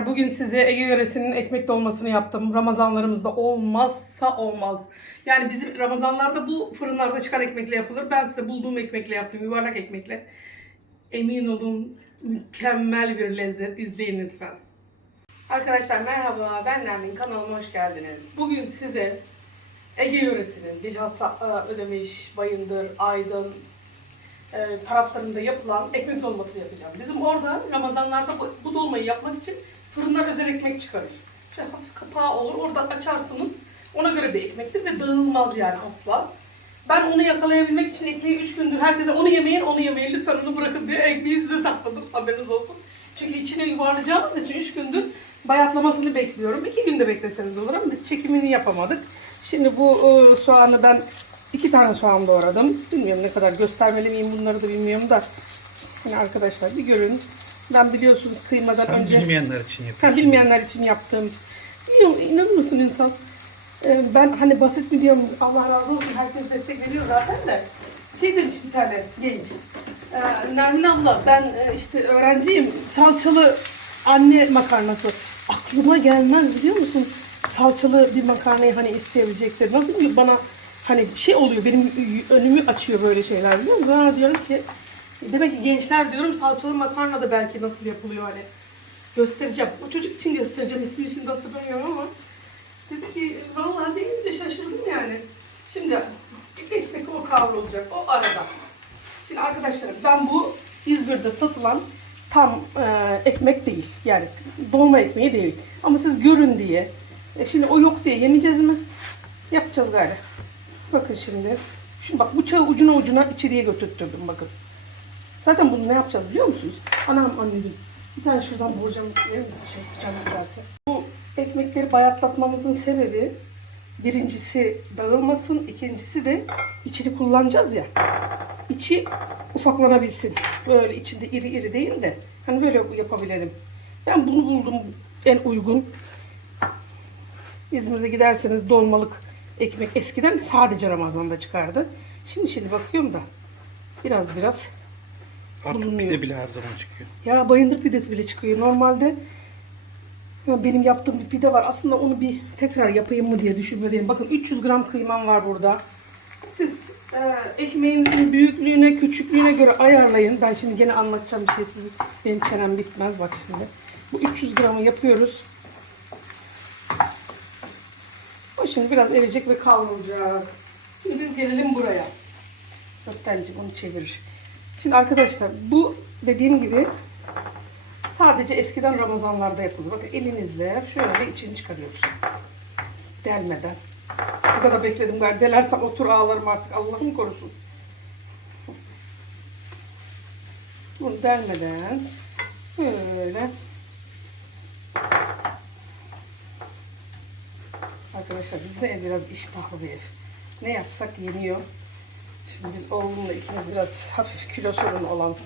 Bugün size Ege yöresinin ekmek dolmasını yaptım. Ramazanlarımızda olmazsa olmaz. Yani bizim Ramazanlarda bu fırınlarda çıkan ekmekle yapılır. Ben size bulduğum ekmekle yaptım. Yuvarlak ekmekle. Emin olun mükemmel bir lezzet. İzleyin lütfen. Arkadaşlar merhaba. Ben Nermin. Kanalıma hoş geldiniz. Bugün size Ege yöresinin bilhassa e, Ödemiş, Bayındır, Aydın, e, taraflarında yapılan ekmek dolmasını yapacağım. Bizim orada Ramazanlarda bu, bu dolmayı yapmak için fırınlar özel ekmek çıkarır. Şöyle hafif kapağı olur, oradan açarsınız. Ona göre bir ekmektir ve dağılmaz yani asla. Ben onu yakalayabilmek için ekmeği 3 gündür herkese onu yemeyin, onu yemeyin, lütfen onu bırakın diye ekmeği size sakladım. Haberiniz olsun. Çünkü içine yuvarlayacağımız için 3 gündür bayatlamasını bekliyorum. 2 günde bekleseniz olur ama biz çekimini yapamadık. Şimdi bu e, soğanı ben iki tane soğan doğradım. Bilmiyorum ne kadar göstermeli miyim bunları da bilmiyorum da. Hani arkadaşlar bir görün. Ben biliyorsunuz kıymadan Sen önce... bilmeyenler için yapıyorsun. Ha, bilmeyenler için yaptığım için. Biliyorum inanır mısın insan? Ee, ben hani basit mi diyorum Allah razı olsun herkes destek veriyor zaten de. Şey demiş bir tane genç. Ee, Nermin abla ben e, işte öğrenciyim. Salçalı anne makarnası. Aklıma gelmez biliyor musun? Salçalı bir makarnayı hani isteyebilecektir. Nasıl bir bana hani şey oluyor benim önümü açıyor böyle şeyler biliyor musun? Ben diyorum ki demek ki gençler diyorum salçalı makarna da belki nasıl yapılıyor hani göstereceğim. O çocuk için göstereceğim. İsmini şimdi hatırlamıyorum ama. Dedi ki vallahi deyince şaşırdım yani. Şimdi bir beş dakika o kavrulacak. O arada. Şimdi arkadaşlar ben bu İzmir'de satılan tam e, ekmek değil. Yani dolma ekmeği değil. Ama siz görün diye. E şimdi o yok diye yemeyeceğiz mi? Yapacağız galiba. Bakın şimdi. Şimdi bak bıçağı ucuna ucuna içeriye götürttürdüm bakın. Zaten bunu ne yapacağız biliyor musunuz? Anam anneciğim bir tane şuradan borcam verir misin şey bıçağım gelse. Bu ekmekleri bayatlatmamızın sebebi birincisi dağılmasın, ikincisi de içini kullanacağız ya. İçi ufaklanabilsin. Böyle içinde iri iri değil de hani böyle yapabilelim. Ben bunu buldum en uygun. İzmir'de giderseniz dolmalık ekmek eskiden sadece Ramazan'da çıkardı. Şimdi şimdi bakıyorum da biraz biraz Artık bulunuyor. pide bile her zaman çıkıyor. ya bayındır pidesi bile çıkıyor. Normalde ya benim yaptığım bir pide var. Aslında onu bir tekrar yapayım mı diye düşünmedeyim. Bakın 300 gram kıymam var burada. Siz e, ekmeğinizin büyüklüğüne, küçüklüğüne göre ayarlayın. Ben şimdi gene anlatacağım bir şey. Sizi, benim çenem bitmez bak şimdi. Bu 300 gramı yapıyoruz. O şimdi biraz eriyecek ve kavrulacak. Şimdi biz gelelim buraya. Gökten'cim onu çevirir. Şimdi arkadaşlar bu dediğim gibi sadece eskiden Ramazanlarda yapılır. Bakın elinizle şöyle içini çıkarıyoruz. Delmeden. Bu kadar bekledim ben. Delersem otur ağlarım artık. Allah'ım korusun. Bunu delmeden böyle Arkadaşlar bizim ev biraz iştahlı bir ev. Ne yapsak yeniyor. Şimdi biz oğlumla ikimiz biraz hafif kilo sorunu olan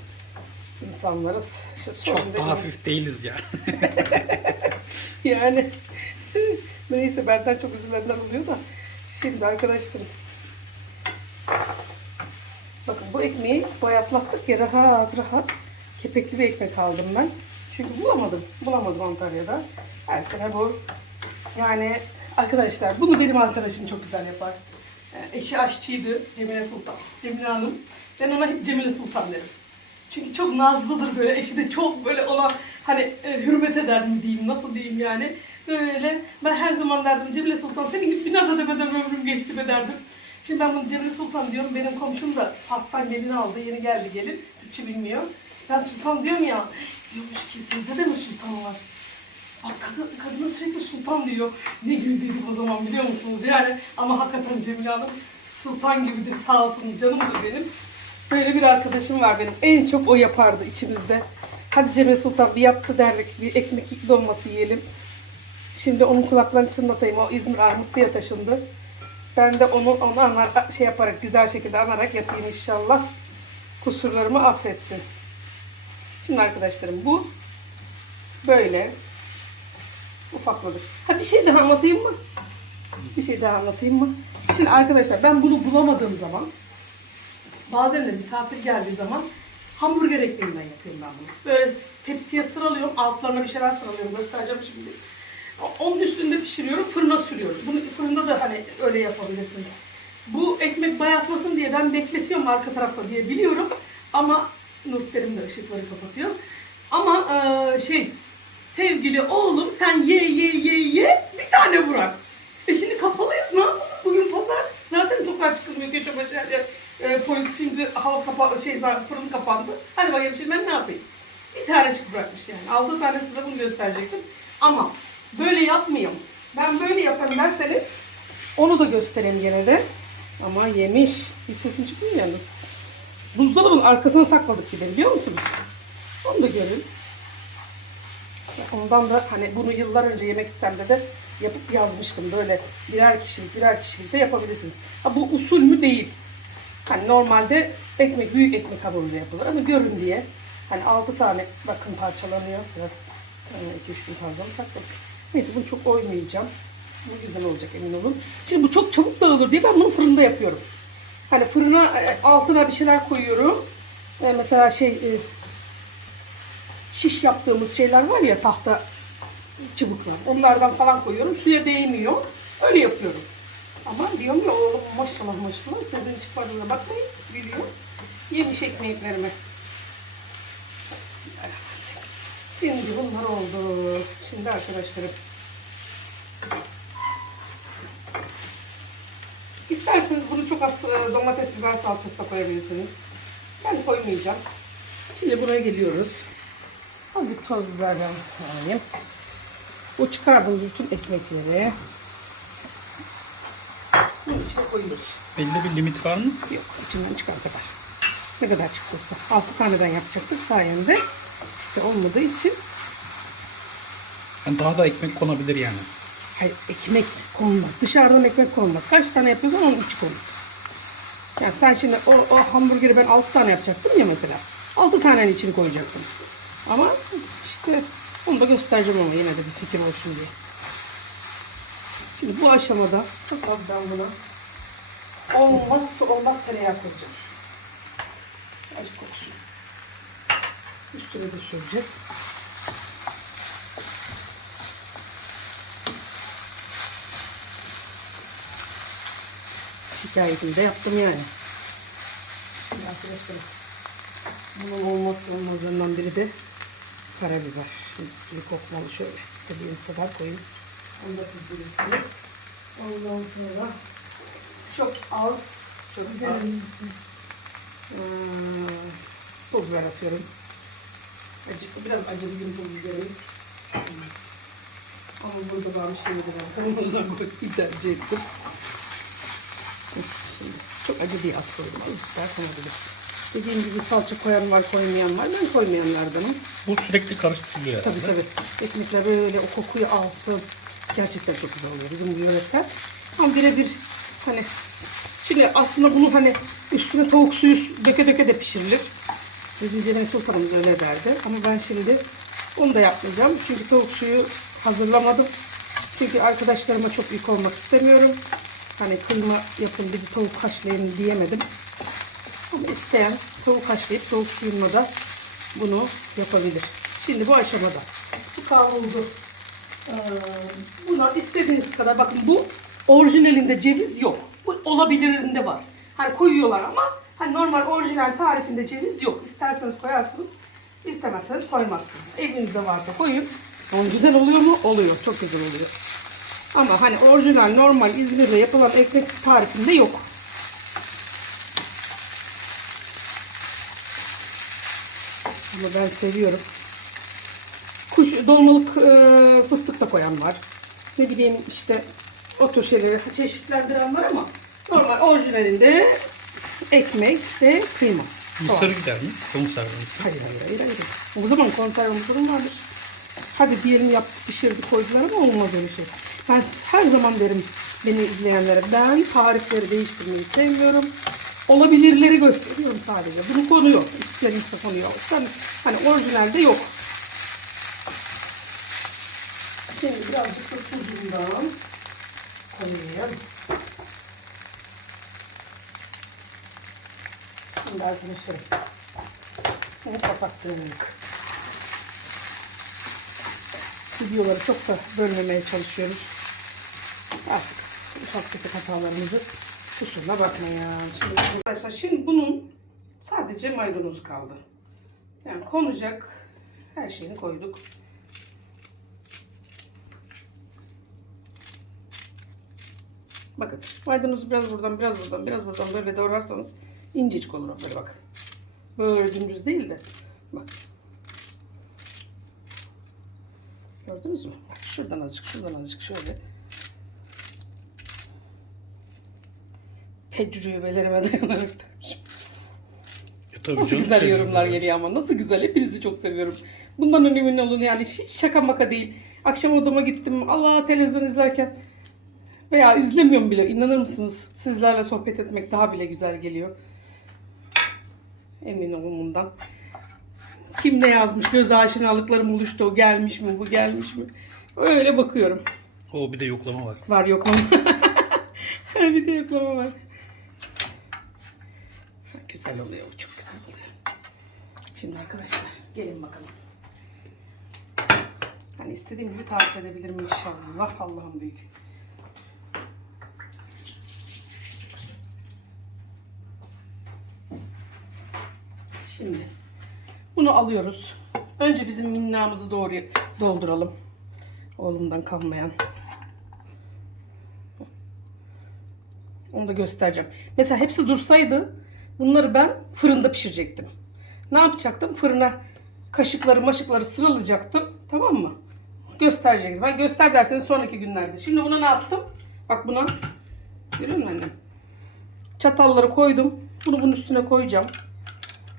insanlarız. İşte sorun Çok da hafif değiliz ya. Yani neyse benden çok üzülenler oluyor da. Şimdi arkadaşlarım. Bakın bu ekmeği bayatlattık ya rahat rahat kepekli bir ekmek aldım ben. Çünkü bulamadım. Bulamadım Antalya'da. Her sene bu. Yani arkadaşlar bunu benim arkadaşım çok güzel yapar. Eşi aşçıydı Cemile Sultan. Cemile Hanım. Ben ona Cemile Sultan derim. Çünkü çok nazlıdır böyle. Eşi de çok böyle ona hani e, hürmet ederdim diyeyim. Nasıl diyeyim yani. Böyle ben her zaman derdim Cemile Sultan senin gibi naz edemeden ömrüm geçti be derdim. Şimdi ben bunu Cemile Sultan diyorum. Benim komşum da Fas'tan gelin aldı. Yeni geldi gelin. Türkçe bilmiyor. Ben Sultan diyorum ya. Diyormuş ki sizde de mi Sultan var? Bak kadın, kadına sürekli sultan diyor. Ne güldüydük o zaman biliyor musunuz? Yani ama hakikaten Cemile Hanım sultan gibidir sağ olsun canımdır benim. Böyle bir arkadaşım var benim. En çok o yapardı içimizde. Hadi Cemile Sultan bir yaptı derdik. Bir ekmek dolması yiyelim. Şimdi onun kulaklarını çınlatayım. O İzmir Armutlu'ya taşındı. Ben de onu, onu anar, şey yaparak, güzel şekilde anarak yapayım inşallah. Kusurlarımı affetsin. Şimdi arkadaşlarım bu böyle ufakladık. Ha bir şey daha anlatayım mı? Bir şey daha anlatayım mı? Şimdi arkadaşlar ben bunu bulamadığım zaman bazen de misafir geldiği zaman Hamburger ekmeğinden yapıyorum ben bunu. Böyle tepsiye sıralıyorum. Altlarına bir şeyler sıralıyorum. Göstereceğim şimdi. Onun üstünde pişiriyorum. Fırına sürüyorum. Bunu fırında da hani öyle yapabilirsiniz. Bu ekmek bayatmasın diye ben bekletiyorum arka tarafta diye biliyorum. Ama Nurterim de ışıkları kapatıyor. Ama eee, şey sevgili oğlum sen ye ye ye ye bir tane bırak. E şimdi kapalıyız ne yapalım? Bugün pazar. Zaten sokağa çıkılmıyor köşe başı. E, polis şimdi hava kapa şey fırın kapandı. Hadi bakayım şimdi ben ne yapayım? Bir tanecik bırakmış yani. Aldığı tane size bunu gösterecektim. Ama böyle yapmıyorum. Ben böyle yaparım derseniz onu da göstereyim gene de. Ama yemiş. Bir sesim çıkmıyor yalnız. Buzdolabının arkasına sakladık bir de biliyor musunuz? Onu da görün. Ondan da hani bunu yıllar önce yemek sistemde de yapıp yazmıştım. Böyle birer kişilik birer kişilik de yapabilirsiniz. Ha bu usul mü değil. Hani normalde ekmek büyük ekmek hamuruyla yapılır ama görün diye. Hani 6 tane bakın parçalanıyor. Biraz 2-3 gün fazla mı sakladık. Neyse bunu çok oymayacağım. Bu güzel olacak emin olun. Şimdi bu çok çabuk dağılır diye ben bunu fırında yapıyorum. Hani fırına e, altına bir şeyler koyuyorum. E, mesela şey e, şiş yaptığımız şeyler var ya tahta çubuklar. Onlardan falan koyuyorum. Suya değmiyor. Öyle yapıyorum. Ama diyorum ya oğlum maşallah maşallah sizin çıkmadığına bakmayın. Biliyor. Yemiş ekmeklerimi. Şimdi bunlar oldu. Şimdi arkadaşlarım. İsterseniz bunu çok az e, domates biber salçası da koyabilirsiniz. Ben koymayacağım. Şimdi buraya geliyoruz. Azıcık toz biberden koyayım. Bu çıkardığımız bütün ekmekleri bunun içine koyuyoruz. Belli bir limit var mı? Yok içinden çıkan kadar. Ne kadar çıktıysa. 6 taneden yapacaktık sayende. İşte olmadığı için Yani daha da ekmek konabilir yani. hayır, ekmek konmaz. Dışarıdan ekmek konmaz. Kaç tane yapıyorsan onun içi konur. Yani sen şimdi o, o hamburgeri ben 6 tane yapacaktım ya mesela. 6 tanenin içini koyacaktım. Ama işte onu da göstereceğim ama yine de bir fikir olsun diye. Şimdi bu aşamada çok az ben buna olmazsa olmaz tereyağı koyacağım. Azıcık kokusun. Üstüne de süreceğiz. Şikayetini de yaptım yani. Şimdi arkadaşlar bunun olmazsa olmazlarından biri de karabiber. Mis gibi kokmalı şöyle istediğiniz kadar koyun. Onu da siz bilirsiniz. Ondan sonra çok az, çok az ee, pul biber atıyorum. Acı, biraz acı bizim pul biberimiz. Ama burada ben bir şey yedim. Kavanozdan koyup tercih ettim. Şimdi çok acı değil az koydum. Azıcık daha konabilir. Dediğim gibi salça koyan var koymayan var. Ben koymayanlardanım. Bu sürekli karıştırılıyor Tabii herhalde. tabii. Ekmekler böyle o kokuyu alsın. Gerçekten çok güzel oluyor bizim bu yöresel. Ama birebir hani şimdi aslında bunu hani üstüne tavuk suyu döke döke de pişirilir. Bizim Cemile Sultanım da öyle derdi. Ama ben şimdi onu da yapmayacağım. Çünkü tavuk suyu hazırlamadım. Çünkü arkadaşlarıma çok yük olmak istemiyorum. Hani kıyma yapın bir tavuk haşlayın diyemedim. Ama isteyen tavuk haşlayıp tavuk suyunla da bunu yapabilir. Şimdi bu aşamada bu kavruldu. Ee, buna istediğiniz kadar bakın bu orijinalinde ceviz yok. Bu olabilirinde var. Hani koyuyorlar ama hani normal orijinal tarifinde ceviz yok. İsterseniz koyarsınız. istemezseniz koymazsınız. Evinizde varsa koyun. Onun güzel oluyor mu? Oluyor. Çok güzel oluyor. Ama hani orijinal normal İzmir'de yapılan ekmek tarifinde yok. Ama ben seviyorum. Kuş dolmalık e, fıstık da koyan var. Ne bileyim işte o tür şeyleri çeşitlendiren var ama normal orijinalinde ekmek ve kıyma. Soğan. Mısır gider mi? Konserve mısır. Hayır hayır hayır hayır. O zaman konserve mısırım vardır. Hadi diyelim yaptık pişirdi koydular ama olmaz öyle şey. Ben her zaman derim beni izleyenlere ben tarifleri değiştirmeyi sevmiyorum. Olabilirleri gösteriyorum sadece. Bunu konuyor. İstenirse konuyor. Sen, hani orijinalde yok. Şimdi birazcık da tuzundan koyayım. Şimdi arkadaşlarım Bunu kapattık. Videoları çok da bölmemeye çalışıyoruz. Artık ufak tefek hatalarımızı kusuruna bakmayın. Şimdi arkadaşlar şimdi bunun sadece maydanozu kaldı. Yani konacak her şeyini koyduk. Bakın maydanozu biraz buradan biraz buradan biraz buradan böyle doğrarsanız incecik olur böyle bak. Böyle dümdüz değil de bak. Gördünüz mü? Şuradan azıcık şuradan azıcık şöyle. Tecrübelerime dayanarak demişim. E tabii Nasıl canım, güzel tecrübe yorumlar geliyor ama nasıl güzel hepinizi çok seviyorum. Bundan emin olun yani hiç şaka maka değil. Akşam odama gittim Allah televizyon izlerken veya izlemiyorum bile inanır mısınız? Sizlerle sohbet etmek daha bile güzel geliyor. Emin olun bundan. Kim ne yazmış? Göz aşinalıklarım oluştu. O gelmiş mi? Bu gelmiş mi? Öyle bakıyorum. O bir de yoklama var. Var yoklama. bir de yoklama var. Güzel oluyor. Çok güzel oluyor. Şimdi arkadaşlar gelin bakalım. Hani istediğim gibi tarif edebilirim inşallah. Allah'ım büyük. Şimdi bunu alıyoruz. Önce bizim minnamızı doğru dolduralım. Oğlumdan kalmayan. Onu da göstereceğim. Mesela hepsi dursaydı bunları ben fırında pişirecektim. Ne yapacaktım? Fırına kaşıkları maşıkları sıralayacaktım. Tamam mı? Gösterecektim. Ben göster derseniz sonraki günlerde. Şimdi buna ne yaptım? Bak buna. Görüyor musun annem? Çatalları koydum. Bunu bunun üstüne koyacağım.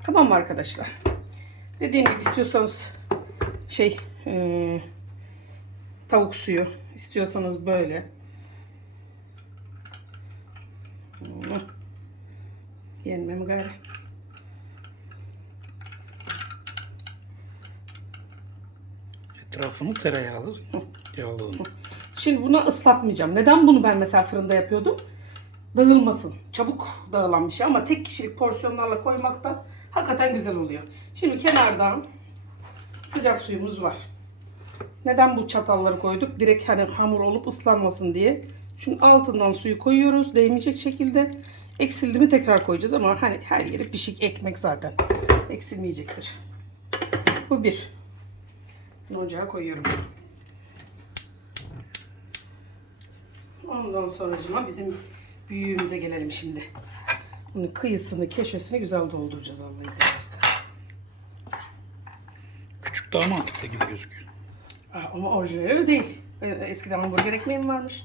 Tamam mı arkadaşlar? Dediğim gibi istiyorsanız şey eee, tavuk suyu istiyorsanız böyle. Hmm. Yenme mi gari? Etrafını tereyağlı yağladın. Şimdi buna ıslatmayacağım. Neden bunu ben mesela fırında yapıyordum? Dağılmasın. Çabuk dağılan bir şey ama tek kişilik porsiyonlarla koymak da hakikaten güzel oluyor. Şimdi kenardan sıcak suyumuz var. Neden bu çatalları koyduk? Direkt hani hamur olup ıslanmasın diye. Çünkü altından suyu koyuyoruz değmeyecek şekilde. Eksildi mi tekrar koyacağız ama hani her yeri pişik ekmek zaten. Eksilmeyecektir. Bu bir. Bunu ocağa koyuyorum. Ondan sonracıma bizim büyüğümüze gelelim şimdi. Bunun kıyısını, keşesini güzel dolduracağız Allah izin verirse. Küçük daha mantıklı gibi gözüküyor. Aa, Ama orijinali öyle değil. Ee, Eskiden hamburger ekmeğim varmış.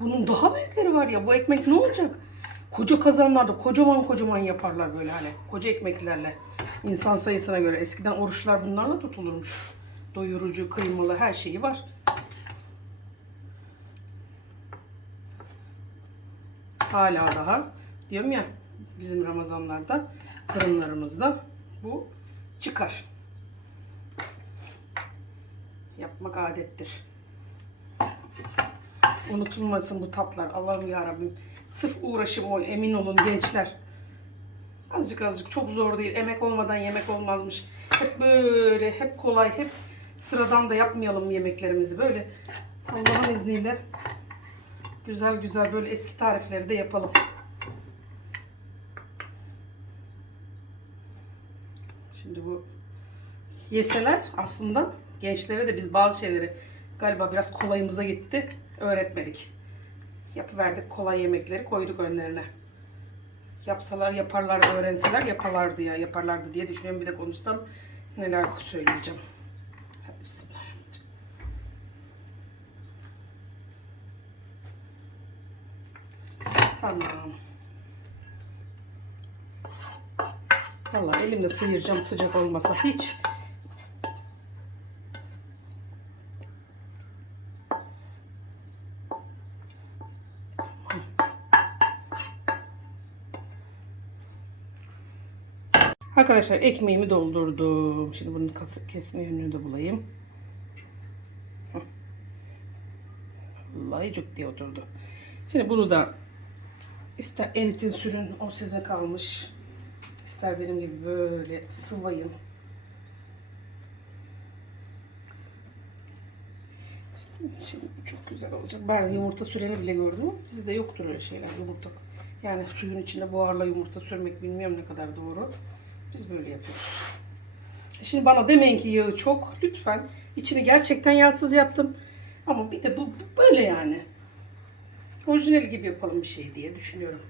Bunun daha büyükleri var ya. Bu ekmek ne olacak? Koca kazanlarda kocaman kocaman yaparlar böyle hani. Koca ekmeklerle. İnsan sayısına göre. Eskiden oruçlar bunlarla tutulurmuş. Doyurucu, kıymalı her şeyi var. Hala daha diyorum ya bizim Ramazanlarda fırınlarımızda bu çıkar. Yapmak adettir. Unutulmasın bu tatlar. Allah'ım ya Rabbim. Sırf uğraşım o emin olun gençler. Azıcık azıcık çok zor değil. Emek olmadan yemek olmazmış. Hep böyle hep kolay hep sıradan da yapmayalım yemeklerimizi böyle. Allah'ın izniyle güzel güzel böyle eski tarifleri de yapalım. Şimdi bu yeseler aslında gençlere de biz bazı şeyleri galiba biraz kolayımıza gitti. Öğretmedik. Yapıverdik kolay yemekleri koyduk önlerine. Yapsalar yaparlardı, öğrenseler yaparlardı ya yaparlardı diye düşünüyorum. Bir de konuşsam neler söyleyeceğim. Hadi bismillahirrahmanirrahim. Tamam. Vallahi elimle sıyıracağım sıcak olmasa hiç. Arkadaşlar ekmeğimi doldurdum. Şimdi bunun kesme yönünü de bulayım. Vallahi cuk diye oturdu. Şimdi bunu da İster eritin sürün o size kalmış. İster benim gibi böyle sıvayın. Şimdi çok güzel olacak. Ben yumurta süreni bile gördüm. Sizde yoktur öyle şeyler yumurta. Yani suyun içinde buharla yumurta sürmek bilmiyorum ne kadar doğru. Biz böyle yapıyoruz. E şimdi bana demeyin ki yağı çok. Lütfen. İçini gerçekten yağsız yaptım. Ama bir de bu, bu böyle yani. Orijinal gibi yapalım bir şey diye düşünüyorum.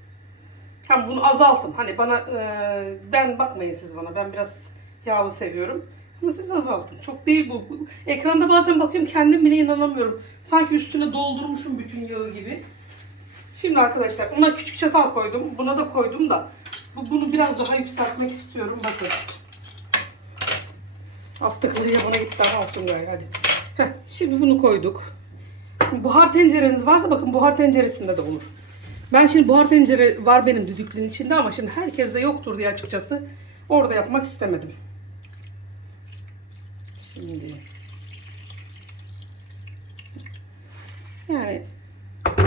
Hem bunu azaltın. Hani bana e, ben bakmayın siz bana. Ben biraz yağlı seviyorum. Ama siz azaltın. Çok değil bu. Ekranda bazen bakıyorum kendim bile inanamıyorum. Sanki üstüne doldurmuşum bütün yağı gibi. Şimdi arkadaşlar ona küçük çatal koydum. Buna da koydum da bu, bunu biraz daha yükseltmek istiyorum. Bakın. Alt tıklıya buna gitti ama olsun gari hadi. Heh, şimdi bunu koyduk. Buhar tencereniz varsa bakın buhar tenceresinde de olur. Ben şimdi buhar tencere var benim düdüklünün içinde ama şimdi herkes de yoktur diye açıkçası orada yapmak istemedim. Şimdi yani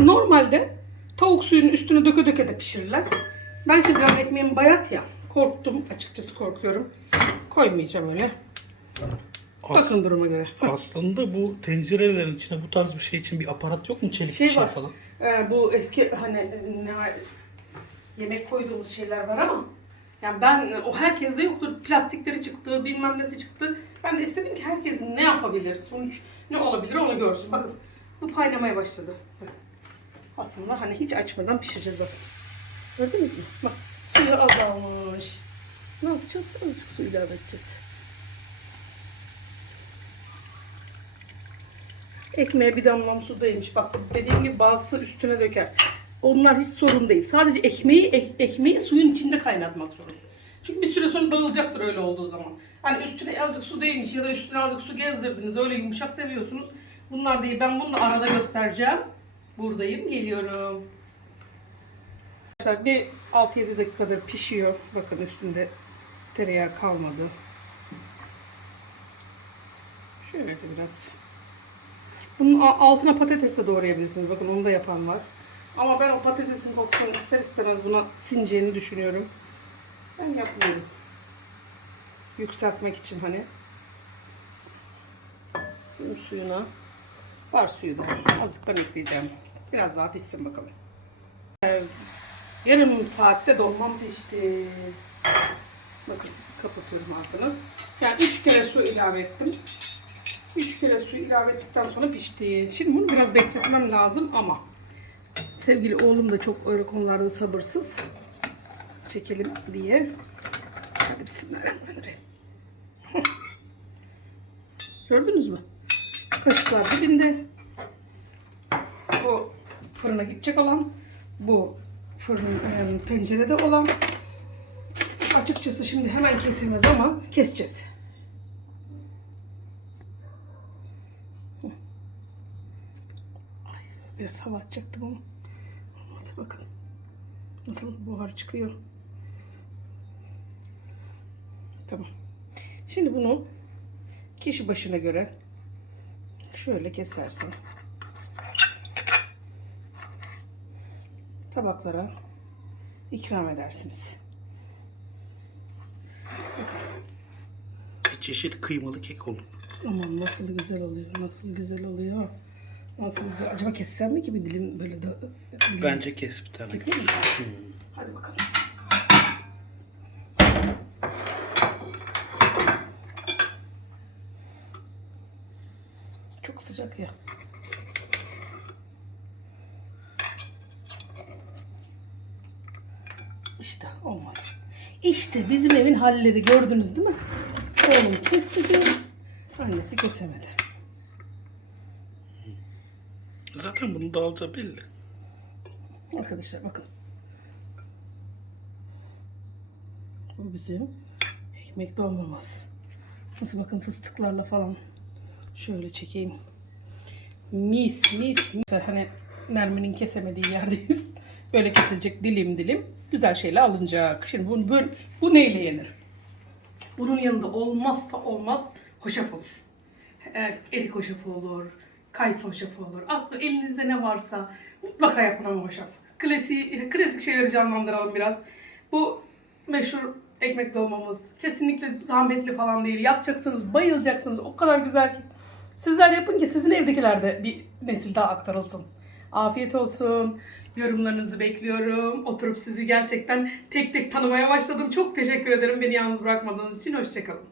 normalde tavuk suyunun üstüne döke döke de pişirirler. Ben şimdi biraz ekmeğim bayat ya. Korktum açıkçası korkuyorum. Koymayacağım öyle. As- Bakın duruma göre. aslında bu tencerelerin içine bu tarz bir şey için bir aparat yok mu? Çelik Şey bir şey var. falan. Ee, bu eski hani e, ne yemek koyduğumuz şeyler var ama yani ben o herkeste yoktur. Plastikleri çıktı, bilmem nesi çıktı. Ben de istedim ki herkes ne yapabilir, sonuç ne olabilir onu görsün. Bakın bu kaynamaya başladı. Bakın. Aslında hani hiç açmadan pişireceğiz bakın. Gördünüz mü? Bak suyu azalmış. Ne yapacağız? Azıcık su ilave edeceğiz. Ekmeğe bir damla su değmiş. Bak dediğim gibi bazısı üstüne döker. Onlar hiç sorun değil. Sadece ekmeği ek- ekmeği suyun içinde kaynatmak sorun. Çünkü bir süre sonra dağılacaktır öyle olduğu zaman. Hani üstüne azıcık su değmiş ya da üstüne azıcık su gezdirdiniz. Öyle yumuşak seviyorsunuz. Bunlar değil. Ben bunu da arada göstereceğim. Buradayım. Geliyorum. Arkadaşlar bir 6-7 dakikadır pişiyor. Bakın üstünde tereyağı kalmadı. Şöyle biraz. Bunun altına patates de doğrayabilirsiniz. Bakın onu da yapan var. Ama ben o patatesin kokusunu ister istemez buna sineceğini düşünüyorum. Ben yapmıyorum. Yükseltmek için hani. Bunun suyuna var suyu da. Azıcık ben ekleyeceğim. Biraz daha pişsin bakalım. Ee, Yarım saatte dolmam pişti. Bakın kapatıyorum altını. Yani 3 kere su ilave ettim. 3 kere su ilave ettikten sonra pişti. Şimdi bunu biraz bekletmem lazım ama sevgili oğlum da çok öyle konularda sabırsız. Çekelim diye. Hadi bismillahirrahmanirrahim. Gördünüz mü? Kaşıklar dibinde. Bu fırına gidecek olan, bu fırın tencerede olan. Açıkçası şimdi hemen kesilmez ama keseceğiz. Biraz hava atacaktım ama. Olmadı bakın. Nasıl buhar çıkıyor. Tamam. Şimdi bunu kişi başına göre şöyle kesersin. Tabaklara ikram edersiniz. Çeşit kıymalı kek oldu. Aman nasıl güzel oluyor, nasıl güzel oluyor. Nasıl güzel. Acaba kessem mi ki bir dilim böyle de... dilim- Bence kes bir tane. Keseyim mi? Hmm. Hadi bakalım. Çok sıcak ya. İşte olmadı. İşte bizim evin halleri gördünüz değil mi? Oğlum kesti diyor. Annesi kesemedi. Zaten bunu dağıtacağı belli. Arkadaşlar bakın. Bu bizim ekmek dolmamız. Nasıl bakın fıstıklarla falan. Şöyle çekeyim. Mis mis mis. Hani Nermin'in kesemediği yerdeyiz. Böyle kesilecek dilim dilim. Güzel şeyle alınacak. Şimdi bunu böyle, bu neyle yenir? Bunun yanında olmazsa olmaz hoşaf olur. Ee, erik hoşafı olur, kayısı hoşafı olur. Aklı elinizde ne varsa mutlaka yapın ama hoşaf. Klasik, klasik şeyleri canlandıralım biraz. Bu meşhur ekmek dolmamız. Kesinlikle zahmetli falan değil. Yapacaksınız, bayılacaksınız. O kadar güzel ki. Sizler yapın ki sizin evdekilerde bir nesil daha aktarılsın. Afiyet olsun. Yorumlarınızı bekliyorum. Oturup sizi gerçekten tek tek tanımaya başladım. Çok teşekkür ederim beni yalnız bırakmadığınız için. Hoşçakalın.